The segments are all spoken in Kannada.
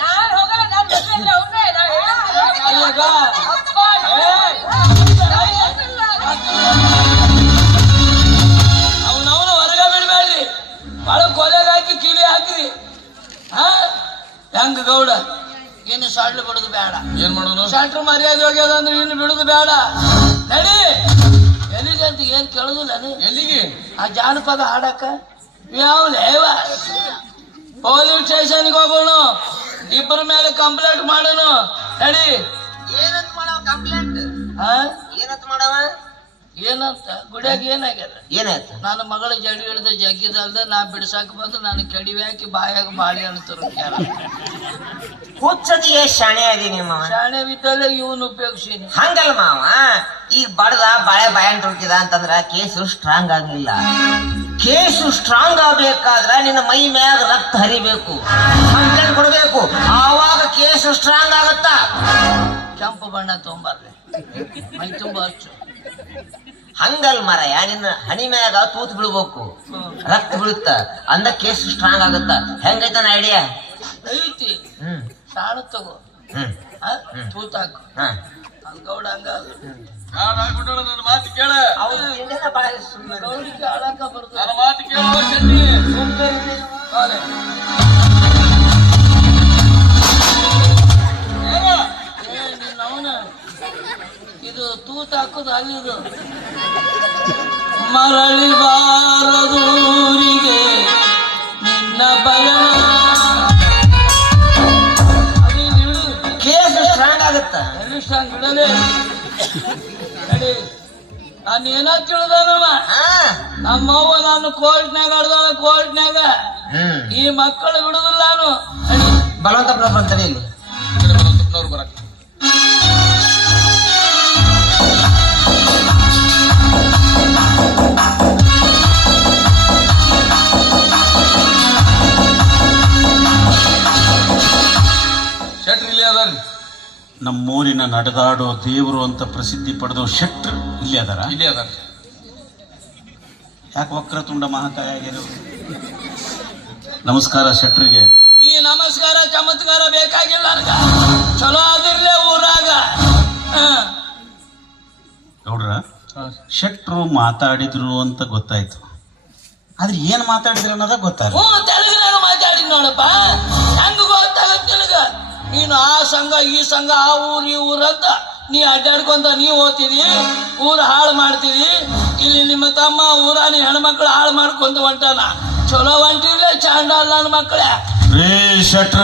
ನಾನು ಹೋಗಲ್ಲ, ನಾನು ಮದುವೆಯಲ್ಲಿ ಅವ್ನೇ ಅವನವನು ಹೊರಗ ಬಿಡ್ಬೇಡ್ರಿ, ಬಾಳ ಕೊಲೆಗೆ ಹಾಕಿ ಕಿಳಿ ಹಾಕ್ರಿ. ಹೆಂಗ ಗೌಡ ಇನ್ನು ಸಾಡ್ಲು ಬಿಡುದು ಬೇಡ. ಏನ್ ಮಾಡೋನು? ಶಾಟ್ರು ಮರ್ಯಾದೆ ಹೋಗ್ಯದ ಅಂದ್ರೆ ಇನ್ನು ಬಿಡುದು ಬೇಡ. ನಡಿ. ಎಲ್ಲಿಗೆ ಅಂತ ಏನ್ ಕೇಳುದಿಲ್ಲ. ಎಲ್ಲಿಗೆ? ಆ ಜಾನಪದ ಹಾಡಕ್ಕ ಯಾವಲೇವ ಪೊಲೀಸ್ ಸ್ಟೇಷನ್ಗೆ ಹೋಗೋಣ, ಇಬ್ಬರ ಮೇಲೆ ಕಂಪ್ಲೇಂಟ್ ಮಾಡೋಣ. ನಡಿ. ಏನಂತ ಮಾಡವ ಕಂಪ್ಲೇಂಟ್? ಏನಂತ ಮಾಡವ? ಏನಂತ ಗುಡಿಯಾಗ ಏನಾಗ್ಯದ? ಏನಾಯ್ತು? ನನ್ನ ಮಗಳ ಜಡಿ ಹಿಡ್ದ ಜಗ್ಗಿದಲ್ದ ನಾ ಬಿಡ್ಸಾಕ ಬಂದು ನಾನು ಕೆಡಿವಿ ಹಾಕಿ ಬಾಯಾಗ ಬಾಳಿ ಅನ್ತರು. ಹುಚ್ಚದಿಗೆ ಶಾಣೆ ಆದಿ ನಿಮ್ಮ ಶಾಣೆ ಬಿದ್ದಲ್ಲೇ ಇವನು ಉಪಯೋಗಿಸೀನಿ. ಹಂಗಲ್ಲ ಮಾವ, ಈ ಬಡದ ಬಾಳೆ ಬಾಯನ್ ತುಳ್ಕಿದ ಅಂತಂದ್ರ ಕೇಸು ಸ್ಟ್ರಾಂಗ್ ಆಗ್ಲಿಲ್ಲ. ಕೇಸು ಸ್ಟ್ರಾಂಗ್ ಆಗ್ಬೇಕಾದ್ರ ನಿನ್ನ ಮೈ ಮ್ಯಾಗ ರಕ್ತ ಹರಿಬೇಕು, ಕಂಪ್ಲೇಂಟ್ ಕೊಡ್ಬೇಕು, ಆವಾಗ ಕೇಸು ಸ್ಟ್ರಾಂಗ್ ಆಗತ್ತ. ಕೆಂಪು ಬಣ್ಣ ತೊಂಬರ್ಲಿ, ಮೈ ತುಂಬಾ ಹಚ್ಚು. ಹಂಗಲ್ ಮರಯ, ನಿನ್ನ ಹಣಿ ಮ್ಯಾಗ ತೂತ್ ಬಿಡ್ಬೇಕು, ರಕ್ತ ಬೀಳುತ್ತ, ಅಂದ ಕೇಸು ಸ್ಟ್ರಾಂಗ್ ಆಗತ್ತ. ಹೆಂಗೈತನ ಐಡಿಯಾ? ಐತಿ. ಸಾಣ ತಗೋ, ತೂತಾಕು. ಗೌಡ ಹಂಗ ನನ್ನ ಮಾತು ಕೇಳ. ಗೌಡಿಗೆ ಆಳಾಕ ಬರ್ದು. ನನ್ನ ಮಾತು ಕೇಳುವ ಶೆಟ್ಟಿ. ನಿನ್ನವನ ಇದು ತೂತ ಹಾಕೋದು ಅಲ್ಲಿದು. ಮರಳಿ ಬಾರದೂರಿಗೆ ನಿನ್ನ ಬಯನ. ಕೇಸು ಸ್ಟ್ರಾಂಗ್ ಆಗತ್ತ. ಸ್ಟ್ರಾಂಗ್ ಬಿಡಲೇ. ನಾನು ಏನ ತಿಳಿದವ, ನಮ್ಮವ್ವ ನಾನು ಕೋರ್ಟ್ನಾಗ ಆಡ್ದಾಳ. ಕೋರ್ಟ್ನಾಗ ಈ ಮಕ್ಕಳು ಬಿಡುದಿಲ್ಲ. ನಾನು ಬಲವಂತಪ್ಪನವ್ರು ಬಂತಾರೆ ಇಲ್ಲಿ. ಬರಕ್ ಶೆಟ್ರ್ ಇಲ್ಲಿ ಅದಾರ. ನಮ್ಮೂರಿನ ನಡೆದಾಡೋ ದೇವರು ಅಂತ ಪ್ರಸಿದ್ಧಿ ಪಡೆದು ಶೆಟ್ರ್ ಇಲ್ಲಿ ಅದಾರ. ಇಲ್ಲಿ ಅದಾರ. ಯಾಕೆ ವಕ್ರತುಂಡ ಮಹಾಕಾಯ ಆಗ್ಯಾರ? ನಮಸ್ಕಾರ ಶೆಟ್ರಿಗೆ. ಈ ನಮಸ್ಕಾರ ಚಮತ್ಕಾರ ಬೇಕಾಗಿಲ್ಲ. ನನಗ ಚಲೋ ಆದಿರ್ಲೇ ಊರಾಗ. ಗೌಡ್ರ, ಶೆಟ್ರು ಮಾತಾಡಿದ್ರು ಅಂತ ಗೊತ್ತಾಯ್ತು, ಆದ್ರೆ ಏನ್ ಮಾತಾಡಿದ್ರು ಅನ್ನೋದ ಗೊತ್ತಾಗ. ತೆಲುಗಿನಾಗ ಮಾತಾಡಿ ನೋಡಪ್ಪ, ಹೆಂಗ ಗೊತ್ತಾಗತ್ತ ನಿನಗ? ನೀನು ಆ ಸಂಘ ಈ ಸಂಘ ಆ ಊರು ಈ ಊರಂತ ನೀ ಅಡ್ಡಾಡ್ಕೊಂತ ನೀವ್ ಹೋಗ್ತೀರಿ, ಊರು ಹಾಳು ಮಾಡ್ತೀರಿ. ಇಲ್ಲಿ ನಿಮ್ಮ ತಮ್ಮ ಊರಾನಿ ಹೆಣ್ಮಕ್ಳು ಹಾಳು ಮಾಡ್ಕೊಂತ ಹೊಂಟಾನ. ಚಲೋ ಹೊಂಟಿರ್ಲೇ ಚಾಂಡಾಲ್ ನನ್ನ ಮಕ್ಕಳೇ. ರೇ ಶೆಟ್ರ,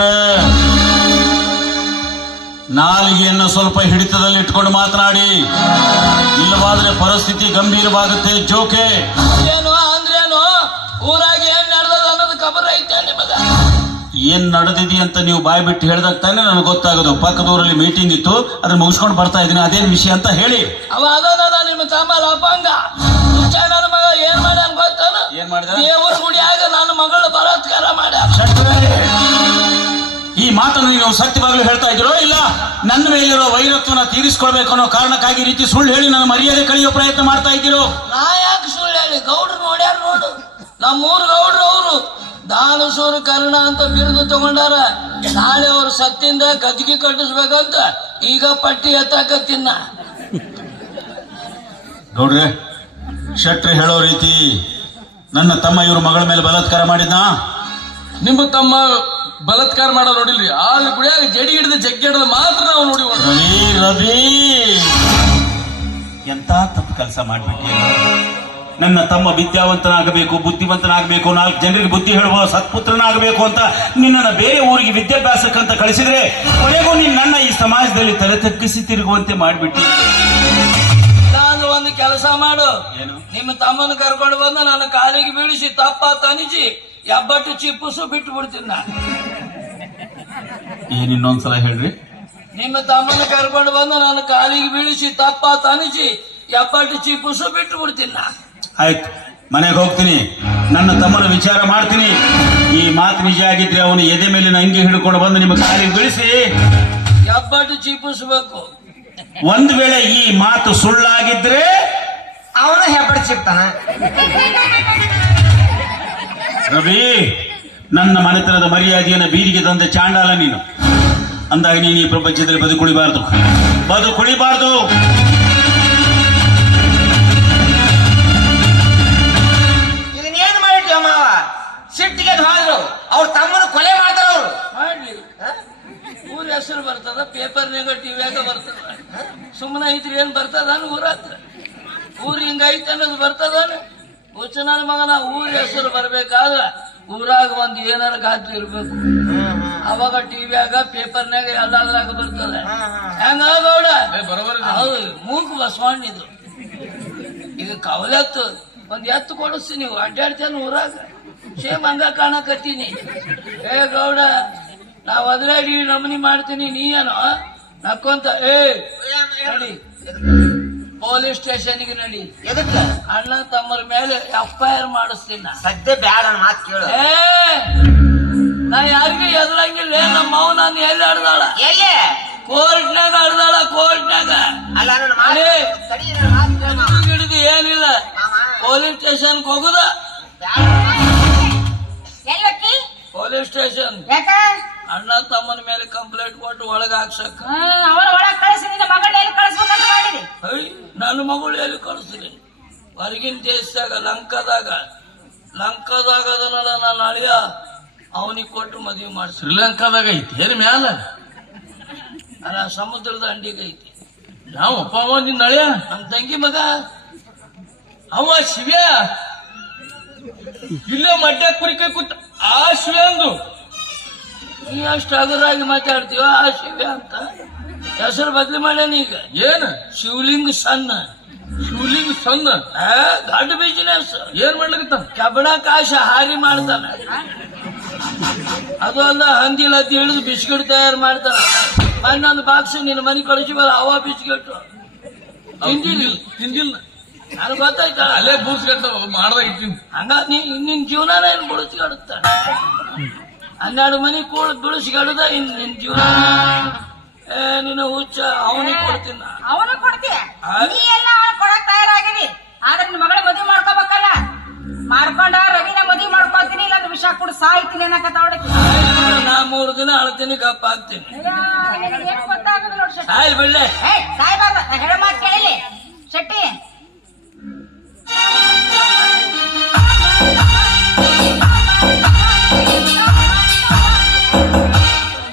ನಾಲಿಗೆಯನ್ನು ಸ್ವಲ್ಪ ಹಿಡಿತದಲ್ಲಿ ಇಟ್ಕೊಂಡು ಮಾತನಾಡಿ, ಇಲ್ಲವಾದ್ರೆ ಪರಿಸ್ಥಿತಿ ಗಂಭೀರವಾಗುತ್ತೆ. ಜೋಕೆ ಏನು ಅಂದ್ರೇನು? ಊರಾಗ ಏನ್ ನಡೆದ ಅನ್ನೋದು ಖಬರ್ ಐತೆ ನಿಮಗ? ಏನ್ ನಡೆದಿದೆ ಅಂತ ನೀವು ಬಾಯ್ ಬಿಟ್ಟು ಹೇಳ್ದಾಗ ತಾನೇ ನನಗೆ ಗೊತ್ತಾಗೋದು. ಪಕ್ಕದೂರಲ್ಲಿ ಮೀಟಿಂಗ್ ಇತ್ತು, ಅದನ್ನ ಮುಗಿಸ್ಕೊಂಡು ಬರ್ತಾ ಇದ್ದೀನಿ, ಅದೇನ್ ವಿಷಯ ಅಂತ ಹೇಳಿ. ಅವ ಅದನ್ನ ನಿಮ್ಮ ತಮ್ಮ ಲಪಂಗ ನನ್ನ ಮಗ ಏನ್ ಮಾಡ್ಯಾನ ಗೊತ್ತಾನ? ಏನ್ ಮಾಡಿದ? ದೇವ್ರ ಗುಡಿಯಾಗ ನನ್ನ ಮಗಳು ಬಲಾತ್ಕಾರ ಮಾಡ್ಯಾರ. ಈ ಮಾತನ್ನು ನೀವು ಸತ್ಯವಾಗ್ಲೂ ಹೇಳ್ತಾ ಇದ್ದೀರೋ ಇಲ್ಲ ನನ್ನ ಮೇಲಿರೋ ವೈರತ್ವನ ತೀರಿಸ್ಕೊಳ್ಬೇಕು ಅನ್ನೋ ಕಾರಣಕ್ಕಾಗಿ ರೀತಿ ಸುಳ್ಳು ಹೇಳಿ ನನ್ನ ಮರ್ಯಾದೆ ಕಳೆಯೋ ಪ್ರಯತ್ನ ಮಾಡ್ತಾ ಇದ್ದೀರೋ? ನಾ ಯಾಕೆ ಸುಳ್ಳು ಹೇಳಿ? ಗೌಡ್ರು ನೋಡ್ಯಾರ ನೋಡು, ನಮ್ಮೂರ್ ಗೌಡ್ರು. ಅವರು ದಾನಸೂರು ಕರ್ಣ ಅಂತ ಬಿರುದು ತಗೊಂಡಾರ. ನಾಳೆ ಅವ್ರ ಸತ್ತಿಂದ ಗದ್ದಿಗೆ ಕಟ್ಟಿಸ್ಬೇಕಂತ ಈಗ ಪಟ್ಟಿ ಎತ್ತಾಕತ್ತಿನ. ಗೌಡ್ರೆ, ಶೆಟ್ರ್ ಹೇಳೋ ರೀತಿ ನನ್ನ ತಮ್ಮ ಇವ್ರ ಮಗಳ ಮೇಲೆ ಬಲಾತ್ಕಾರ ಮಾಡಿದ್ನಾ? ನಿಮ್ಮ ತಮ್ಮ ಬಲಾತ್ಕಾರ ಮಾಡೋ ನೋಡಿಲ್ರಿ. ಆ ಗುಡಿಯಾಗ ಜಡಿ ಹಿಡಿದ ಜಗ್ಗಿ ಹಿಡಿದ ಮಾತ್ರ ನಾವು ನೋಡಿ. ರವಿ, ಎಂತ ತಪ್ಪು ಕೆಲಸ ಮಾಡ್ಬಿಟ್ಟಿ. ನನ್ನ ತಮ್ಮ ವಿದ್ಯಾವಂತನಾಗಬೇಕು, ಬುದ್ಧಿವಂತನಾಗಬೇಕು, 4 ಜನರಿಗೆ ಬುದ್ಧಿ ಹೇಳುವ ಸತ್ಪುತ್ರನಾಗಬೇಕು ಅಂತ ನಿನ್ನನ್ನು ಬೇರೆ ಊರಿಗೆ ವಿದ್ಯಾಭ್ಯಾಸಕ್ಕಂತ ಕಳಿಸಿದ್ರೆ ಕೊನೆಗೂ ನೀನು ನನ್ನ ಈ ಸಮಾಜದಲ್ಲಿ ತಲೆ ತಗ್ಗಿಸಿ ತಿರುಗುವಂತೆ ಮಾಡ್ಬಿಟ್ಟಿ. ನಾನು ಒಂದು ಕೆಲಸ ಮಾಡು, ಏನು? ನಿಮ್ಮ ತಮ್ಮನ ಕರ್ಕೊಂಡು ಬಂದು ನನ್ನ ಕಾಲಿಗೆ ಬೀಳಿಸಿ ತಪ್ಪ ತನಿಸಿ ಎಬ್ಬಟ್ಟು ಚಿಪ್ಪುಸು ಬಿಟ್ಟು ಬಿಡ್ತೀನಿ ನಾನು. ಏನ್ ಇನ್ನೊಂದ್ಸಲ ಹೇಳ್ರಿ? ನಿಮ್ಮ ತಮ್ಮನ ಕರ್ಕೊಂಡು ಬಂದು ನನ್ನ ಕಾಲಿಗೆ ಬೀಳಿಸಿ ತಪ್ಪ ತನಿಸಿ ಎಬ್ಬಟ್ಟು ಚಿಪ್ಪುಸು ಬಿಟ್ಟು ಬಿಡ್ತೀನಿ ನಾನು. ಆಯ್ತು, ಮನೆಗೆ ಹೋಗ್ತೀನಿ, ನನ್ನ ತಮ್ಮನ ವಿಚಾರ ಮಾಡ್ತೀನಿ. ಈ ಮಾತು ನಿಜ ಆಗಿದ್ರೆ ಅವನು ಎದೆ ಮೇಲಿನ ಅಂಗಿ ಹಿಡ್ಕೊಂಡು ಬಂದು ನಿಮ್ಮ ಕಾಲಿಗೆ ಬೀಳಿಸಿ ಎಬ್ಬಟ್ಟು ಚಿಪ್ಪಿಸ್ಬೇಕು. ಒಂದು ವೇಳೆ ಈ ಮಾತು ಸುಳ್ಳಾಗಿದ್ರೆ ಅವನು ಹೆಬ್ಬಡಿ ಚಿಪ್ತಾನ. ರವಿ, ನನ್ನ ಮನೆತನದ ಮರ್ಯಾದೆಯನ್ನು ಬೀದಿಗೆ ತಂದ ಚಾಂಡಾಲ ನೀನು. ಅಂದಾಗ ನೀನು ಈ ಪ್ರಪಂಚದಲ್ಲಿ ಬದುಕುಳಿಬಾರ್ದು. ಇದನ್ನೇನ್ ಮಾಡಿಟ್ಯೋ ಮಾವ? ಸಿಟ್ಟಿಗೆ ಹೋದ್ರು ಅವ್ರ ತಮ್ಮನ ಕೊಲೆ ಮಾಡ್ತಾರ ಅವ್ರು. ಮಾಡ್ಲಿ, ಊರ ಹೆಸರು ಬರ್ತದ, ಪೇಪರ್ನಾಗ ಟಿವಿಯಾಗ ಬರ್ತದ. ಸುಮ್ಮನೆ ಐತ್ರಿ ಏನ್ ಬರ್ತದ ಊರಾತ್ರ? ಊರ್ ಹಿಂಗೈತೆ ಅನ್ನೋದು ಬರ್ತದಾನ? ಹುಚ್ಚ ನನ್ನ ಮಗನ ಊರ ಹೆಸರು ಬರ್ಬೇಕಾದ್ರ ಊರಾಗ ಒಂದ್ ಏನಾರ ಗಾತ್ರ ಇರ್ಬೇಕು. ಅವಾಗ ಟಿವಿಯಾಗ ಪೇಪರ್ನಾಗ ಎಲ್ಲಾದ್ರಾಗ ಬರ್ತದೆ. ಹೆಂಗ ಗೌಡ? ಹೌದು, ಮೂಕ್ ಬಸವಣ್ಣಿದು. ಈಗ ಕವಲತ್ತು ಒಂದ್ ಎತ್ತು ಕೊಡಿಸ್ತೀನಿ, ನೀವು ಅಡ್ಡಾಡ್ತೇನೆ ಊರಾಗ, ಸೇಮ್ ಹಂಗ ಕಾಣಕತ್ತೀನಿ. ಏ ಗೌಡ, ನಾವ್ ಅದ್ರಾಡಿ ನಮನಿ ಮಾಡ್ತೀನಿ, ನೀ ಏನೋ ನಕ್ಕೊಂತ ನಡಿ ಪೊಲೀಸ್ ಸ್ಟೇಷನ್ಗೆ ನಡಿ. ಎದಕ್ಕೆ? ಅಣ್ಣ ತಮ್ಮರ ಮೇಲೆ FIR ಮಾಡಿಸ್ತೀನಿ ನಾ. ಸದ್ಯ ಬ್ಯಾಡ ಮಾತು ಕೇಳು. ನಾ ಯಾರಿಗೂ ಎದುರಂಗಿಲ್ಲ. ನಮ್ಮ ಮಾವು ನಾನು ಎಲ್ಲಿ ಆಡ್ದಾಳ? ಎಲ್ಲಿ? ಕೋರ್ಟ್ನಾಗ ಆಡ್ದಾಳ, ಕೋರ್ಟ್ನಾಗ. ಅಲ್ಲ ನನ್ನ ಹಿಡಿದು ಏನಿಲ್ಲ, ಪೊಲೀಸ್ ಸ್ಟೇಷನ್ಗೆ ಹೋಗುದ. ಪೊಲೀಸ್ ಸ್ಟೇಷನ್ ಅಣ್ಣ ತಮ್ಮನ ಮೇಲೆ ಕಂಪ್ಲೇಂಟ್ ಕೊಟ್ಟು ಒಳಗ ಹಾಕ್ಸಕ್ಕ. ನನ್ನ ಮಗಳು ಎಲ್ಲಿ ಕಳಿಸ್ತೀನಿ? ಹೊರಗಿನ ದೇಶದಾಗ ಲಂಕಾದಾಗ ಅದನ್ನಲ್ಲ ನಾನು ಅಳಿಯ ಅವನಿಗೆ ಕೊಟ್ಟು ಮದುವೆ ಮಾಡಿ. ಶ್ರೀಲಂಕಾದಾಗ ಐತಿ ಏನ್ ಮ್ಯಾಲ? ಅಲ್ಲ, ಸಮುದ್ರದ ಅಂಡಿಗೆ ಐತಿ. ಯಾವ ಅಪ್ಪ ಅವ ನಿನ್ನ ಅಳಿಯ? ನಮ್ ತಂಗಿ ಮಗ ಅವ ಶಿವ್ಯ ಇಲ್ಲೇ ಮಡ್ಡ ಕುರಿಕೈ ಕೂತ ಆ ಶಿವ್ಯ ಅಂದು. ನೀ ಅಷ್ಟು ಹಗುರಾಗಿ ಮಾತಾಡ್ತೀವ? ಆ ಶಿವ್ಯ ಅಂತ ಹೆಸರು ಬದಲಿ ಮಾಡ್ಯಾನ ಈಗ. ಏನ್ ಶಿವಲಿಂಗ ಸಣ್ಣ ದೊಡ್ಡ ಬಿಸಿನೆಸ್. ಏನ್ ಮಾಡ್ಲಿಕ್ಕ? ಕಬ್ಬಣ ಕಾಶ ಹಾರಿ ಮಾಡ್ತಾನ. ಅದು ಅಲ್ಲ, ಹಂದಿಲ್ಲ ತಿಳಿದು ಬಿಸ್ಕಿಟ್ ತಯಾರು ಮಾಡ್ತಾನ. ಮಣ್ಣೊಂದು ಬಾಕ್ಸ್ ನಿನ್ನ ಮನೆ ಕಳಿಸಿಬಲ್ಲ, ಅವ ಬಿಸ್ಕಿಟ್ ತಿಂದಿಲ್ಲ. ನನಗೆ ಗೊತ್ತಾಯ್ತ. ಅಲ್ಲೇ ಬೂಸ್ಗಟ್ಟ ಮಾಡ್ದಾಗ ಇಟ್ಟಿನಿ. ಹಂಗ ನಿನ್ ಜೀವನಾನ ಏನ್ ಬಿಡಿಸ್ಕೊಡುತ್ತ? 12 ಮನಿ ಕೂಡ ಬಿಡಿಸ್ಕೊಡುದ ನಿನ್ ಜೀವನ? ನಿನ್ನ ಹುಚ್ಚ. ಅವನಿಗೆ ಕೊಡ್ತೀನಿ. ಅವನು ಕೊಡ್ತೀಯ? ನೀ ಎಲ್ಲ ಕೊಡಕ್ ತಯಾರಾಗಿರಿ, ಆದ್ರೆ ನಿನ್ ಮಗಳ ಮದುವೆ ಮಾಡ್ಕೋಬೇಕಲ್ಲ. ಮಾಡ್ಕೊಂಡ ರವಿನ ಮದುವೆ ಮಾಡ್ಕೊತೀನಿ, ಇಲ್ಲಾಂದ್ರೆ ವಿಷ ಕೂಡ ಸಾಯ್ತೀನಿ ಅನ್ನಕತ್ತ ಅವಳಿಗೆ. ನಾ 3 ದಿನ ಅಳ್ತೀನಿ, ಗಪ್ಪ ಆಗ್ತೀನಿ. ಏನು ಗೊತ್ತಾಗಲ್ಲ ನೋಡಿ ಶೆಟ್ಟಿ. ಸಾಯ್ ಬಿಡ್ಲೆ. ಸಾಯ್ಬಾರ್ದ, ಹೇಳ ಮಾತು ಕೇಳಿಲಿ ಶೆಟ್ಟಿ.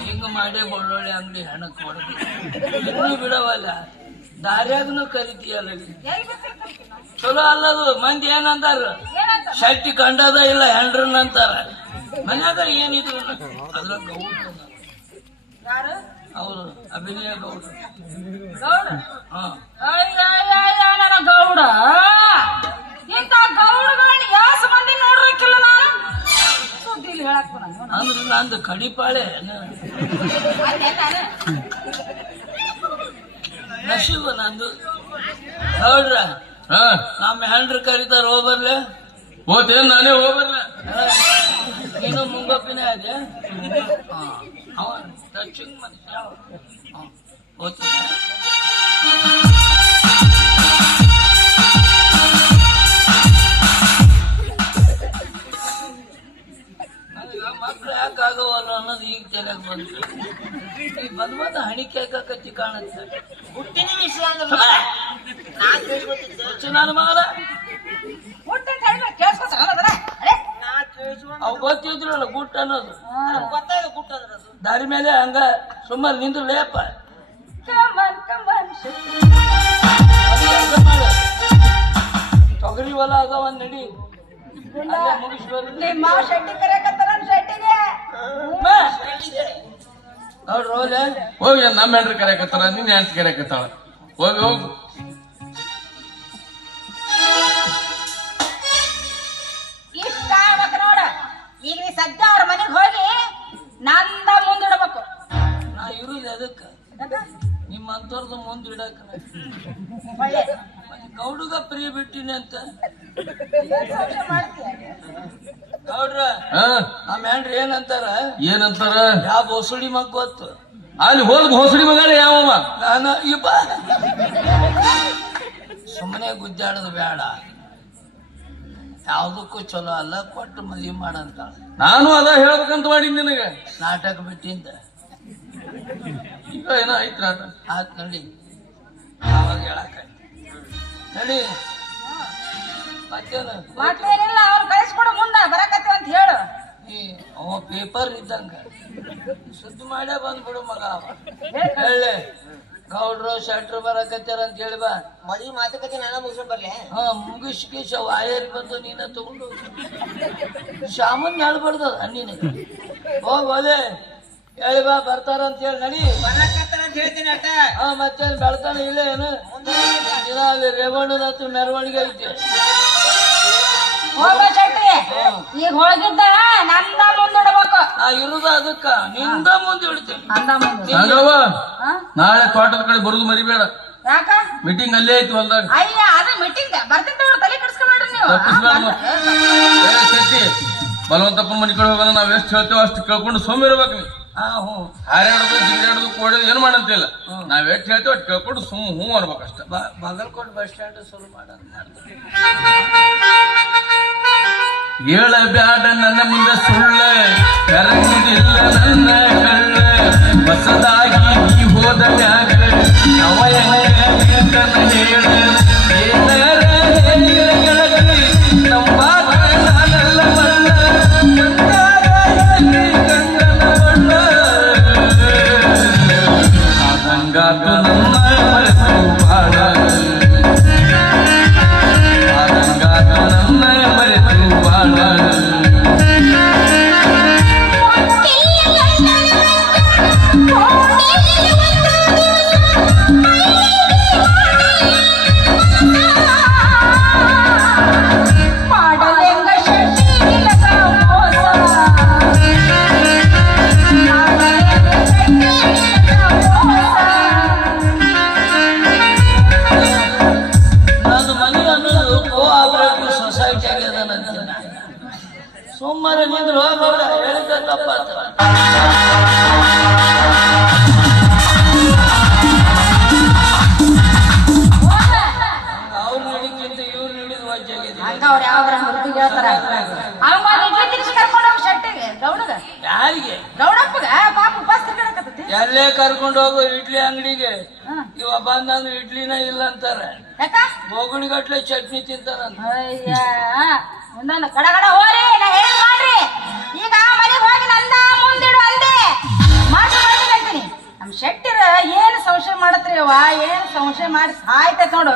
ಹಿಂಗ ಮಾಡೇ ಬಳ್ಳೊಳ್ಳಿ ಅಂಗಡಿ ಹೆಣಕ್ ಕೊಡ್ಬೇಕು. ಇನ್ನೂ ಬಿಡವಲ್ಲ, ದಾರ್ಯಾಗನು ಕರಿತೀಯಲ್ಲ. ಚಲೋ ಅಲ್ಲದು. ಮಂದಿ ಏನಂತಾರ? ಶೆಟ್ಟಿ ಕಂಡದ ಇಲ್ಲ ಹೆಂಡ್ರನ್ ಅಂತಾರ. ಮನ್ಯಾಗ ಏನಿದ್ರು ಅದ್ರ ಗೌಡ್ರು ಅವರು ಅಭಿನಯ ಗೌಡ್ರು. ನನ್ನ ಗೌಡ ಇಂತ ಗೌಡಗಳನ್ನ ಯಾಸ ಮಂದಿ ನೋಡ್ಬೇಕಿಲ್ಲ ನಾನು. ಸುದ್ದಿಲಿ ಹೇಳಕ್ ಅಂದ್ರೆ ನಂದು ಕಡಿಪಾಳೆ ನಶೀಬ ನಂದು. ಗೌಡ್ರ, ನಮ್ಮ ಹೆಂಡ್ರು ಕರೀತಾರ, ಹೋಗ್ಬರ್ಲೆ? ಹೋತೇನ್ ನಾನೇ ಹೋಗ್ಬರ್ಲ? ನೀನು ಮುಂಗಪ್ಪಿನೇ ಅದೇ. ಅವ ಟಚಿಂಗ್ ಮನುಷ್ಯ. ಹೋಗ್ತೀನಿ. ಮಕ್ಳು ಯಾಕಾಗವಲ್ಲ ಅನ್ನೋದು ಈಗ ತಲೆಗೆ ಬಂತು. ಈಗ ಬಂದ ಹಣಿಕೆ ಹಾಕಿ ಕಾಣುತ್ತೆ. ಹುಟ್ಟಿನ ವಿಷಯ ಅಂದ್ರೆ ನನ್ನ ಮಗನ ಕೇಳಿಸ್ಕೊತಾರ. ಅವ್ ಗೊತ್ತಿದ್ರಲ್ಲ ಗುಟ್ ಅನ್ನೋದು. ಗೊತ್ತಾಗ ಗುಟ್ಟ ಅಂದ್ರೆ ಅದು. ದಾರಿ ಮೇಲೆ ಹಂಗ ಸುಮಾರು ನಿಂದು ಲೇಪ. ತೊಗರಿ ಹೊಲ ಅದಾವ ನಡಿ, ಮುಗಿಸ್ಬಾರ್ದು. ನಿಮ್ಮ ಶೆಟ್ಟಿ ಕರೆಯಕತ್ತಾರ ಶೆಟ್ಟಿಗೆ. ನೋಡ್ರಿ ಹೋಲೆ. ಹೋಗಿ ನಮ್ಮ ಹೆಂಡ್ರಿ ಕರೆಯಕತ್ತಾರ, ನಿನ್ನ ಹೆಂಡ್ತಿ ಕರೆಯಕತ್ತಾಳ. ಹೋಗಿ ಹೋಗು. ಇಷ್ಟ ಆಗ್ಬೇಕು ನೋಡ. ಈಗ ನೀ ಸದ್ಯ ಅವ್ರ ಮನೆಗೆ ಹೋಗಿ ನಂದ ಮುಂದಿಡಬೇಕು. ನಾ ಇರುದು ಅದಕ್ಕ ನಿಮ್ಮಂತವ್ರದ್ದು ಮುಂದಿಡಕ. ಒಳ್ಳೆ ಗೌಡುಗ ಪ್ರಿಯ ಬಿಟ್ಟಿನಿ ಅಂತ. ಗೌಡ್ರ, ನಮ್ಮ ಹೆಂಡ್ರಿ ಏನಂತಾರ? ಯಾವ ಬೋಸುಡಿ ಮಗ್ ಗೊತ್ತು? ಅಲ್ಲಿ ಹೋದ್ ಹೊಸಡಿ ಮಗ ಯಾವವ? ನಾನು ಇಪ್ಪ ಸುಮ್ಮನೆ ಗುದ್ದಾಡೋದು ಬೇಡ. ಯಾವ್ದಕ್ಕೂ ಚಲೋ ಅಲ್ಲ, ಕೊಟ್ಟು ಮದುವೆ ಮಾಡಂತಾಳ. ನಾನು ಅದ ಹೇಳ್ಬೇಕಂತ ಮಾಡಿದ್ ನಿನಗೆ. ನಾಟಕ ಬಿಟ್ಟಿಂದ ಈಗ ಏನೋ ಐತ್ ನಾಟಕ. ಆತ್ ನಡಿ, ಅವಾಗ ಹೇಳಕ ನಡಿ. ಮತ್ತೇನು ಮತ್ತೇನಿಲ್ಲ, ಅವ್ನು ಕಳಿಸ್ಕೊಡು ಮುಂದ ಬರಕತ್ತಿ ಅಂತ ಹೇಳು. ಅವ ಪೇಪರ್ ಇದ್ದಂಗ ಸುದ್ದಿ ಮಾಡೇ ಬಂದ್ಬಿಡು ಮಗ. ಹೇಳಿ ಗೌಡ್ರು ಶೆಟ್ರು ಬರಕತ್ತಾರ ಅಂತ ಹೇಳಿ ಬಾ. ಮದುವೆ ಮಾತುಕತೆ ನಾನು ಮುಗಿಸ್ಕೊಂಡು ಬರ್ಲೆ. ಹಾ ಮುಗಿಸ್ಕೇಶ ವಾಯರ್ ಬಂದು ನೀನ ತಗೊಂಡು ಶಾಮನ್ ಹೇಳ್ಬಾರ್ದು ನೀನೆ ಹೋಗೋದೆ. ಹೇಳಿ ಬಾ ಬರ್ತಾರ ಅಂತ ಹೇಳಿ ನಡಿ. ಅಂತ ಹೇಳ್ತೀನಿ ಅಟ್ಟ. ಹಾ ಮತ್ತೇನ್ ಬೆಳ್ತಾನೆ ಇಲ್ಲ ಏನು ದಿನ ಅಲ್ಲಿ ರೇವಣ್ಣನತ್ತು ಮೆರವಣಿಗೆ ಐತಿ. ಹೋಗ ಶೆಟ್ಟಿ, ಈಗ ಹೋಗಿದ್ದ ನಂದ ಮುಂದಿಡ್ಬೇಕು. ನಾ ಇರುದ ಅದಕ್ಕ ನಿಂದ ಮುಂದೆ ಇಡ್ತೀನಿ. ನಂದ ಮುಂದೆ ನಾಗವ್ವ, ಹಾ? ನಾಳೆ ತೋಟದ ಕಡೆ ಬರುದು ಮರಿಬೇಡ. ಯಾಕ? ಮೀಟಿಂಗ್ ಅಲ್ಲೇ ಐತಿ ಹೊಲ್ದಾಗ. ಅಯ್ಯ ಅದ ಮೀಟಿಂಗ್ ಬರ್ತಿದ್ದವ್ರು ತಲೆ ಕೆಡಿಸ್ಕೊಂಡ್ರಿ ನೀವು. ಶೆಟ್ಟಿ, ಬಲವಂತಪ್ಪ ಮನಿ ಕಡೆ ಹೋಗೋಣ. ನಾವ್ ಎಷ್ಟು ಹೇಳ್ತೇವ ಅಷ್ಟು ಕೇಳ್ಕೊಂಡು ಸೋಮ್ ಇರ್ಬೇಕು. ನೀ ಹಾ ಹ್ಞೂ ಹಾರಾಡೋದು ಜಿಗಿರಾಡೋದು ಕೋಡೋದು ಏನು ಮಾಡಂತಿಲ್ಲ. ನಾವ್ ಎಷ್ಟು ಹೇಳ್ತೇವ ಅಷ್ಟು ಕೇಳ್ಕೊಂಡು ಸುಮ್ ಹ್ಞೂ ಅನ್ಬೇಕಷ್ಟ. ಬಾಗಲಕೋಟೆ ಬಸ್ ಸ್ಟ್ಯಾಂಡ್ ಶುರು ಮಾಡೋದು ಮಾಡ್ತಾರೆ. ಹೇಳ ಬ್ಯಾಡ ನನ್ನ ಮುಂದೆ ಸುಳ್ಳ, ಕರಂಗಿಲ್ಲ ನನ್ನ ಕಳ್ಳ. ಹೊಸದಾಗಿ ನೀ ಹೋದ ಮ್ಯಾಗ ನವ ಹೆಂಗನ ಹೇಳ. ಏನಾರ ಹೇಳಿರ ಗೆಳತಿ, ನಮ್ಮ ನಾನೆಲ್ಲ ಬಣ್ಣ ಗಂಗನ ಬಣ್ಣ. ಆದಂಗಾತು ನಮ್ಮ ಮರೆತು ಬಾಳ, ಆದಂಗಾತು ನಮ್ಮ ಮರೆತು ಬಾಳ. ಮಾಡಲೆಂಗ ಶೆಟ್ಟಿ ನಿನಗ ಮೋಸ, ಮಾಡಲೆಂಗ ಶೆಟ್ಟಿ ನಿನಗ ಮೋಸ. ನನ್ನ ಮನೆ ಅನ್ನೋದು ಕೋಆಪರೇಟಿವ್ ಸೊಸೈಟಿ ಆಗ್ಯದ. ಸುಮ್ಮನೆ ನಿಂದ್ರು ಹೋಗೋಡ ಹೇಳಿದ ತಪ್ಪಾತ. ಅವ್ರು ನಡಿಕ್ಕಿಂತ ಇವ್ರು ನಡಿದು ವಜ್ಜಾಗಿದೆ. ಹಂಗ ಅವ್ರು ಯಾವ್ದಾರ ಹುಡುಗಿಗೆ ಹೇಳ್ತಾರ. ಅವ ಇಡ್ಲಿ ತಿನ್ಸಿ ಕರ್ಕೊಂಡು ಹೋಗಿ ಶೆಟ್ಟಿಗೆ ಗೌಡಗ ಯಾರಿಗೆ ಗೌಡಪ್ಪಗ ಪಾಪ ಉಪವಾಸ ತಿರ್ಗಾಡಕತ್ತೈತಿ. ಎಲ್ಲೇ ಕರ್ಕೊಂಡು ಹೋಗು ಇಡ್ಲಿ ಅಂಗಡಿಗೆ. ಇವ ಬಂದಂಗ ಇಡ್ಲಿನ ಇಲ್ಲ ಅಂತಾರ. ಯಾಕ? ಬೋಗುಣಿಗಟ್ಲೆ ಚಟ್ನಿ ತಿಂತಾರಂತ. ಅಯ್ಯ ಒಂದೊಂದು ಗಡ ಗಡ ಹೋರಿ, ನಾ ಹೇಳಿ ಮಾಡ್ರಿ. ಈಗ ಮನೆಗೆ ಹೋಗಿ ನಂದ ಮುಂದಿಡು ಅಂದೆ ಮಾಡ್ತೀನಿ. ನಮ್ ಶೆಟ್ಟಿರ ಏನ್ ಸಂಶಯ ಮಾಡತ್ರಿ ಅವ್ವ, ಏನ್ ಸಂಶಯ ಮಾಡಿ ಸಾಯ್ತೈತ್ ನೋಡು.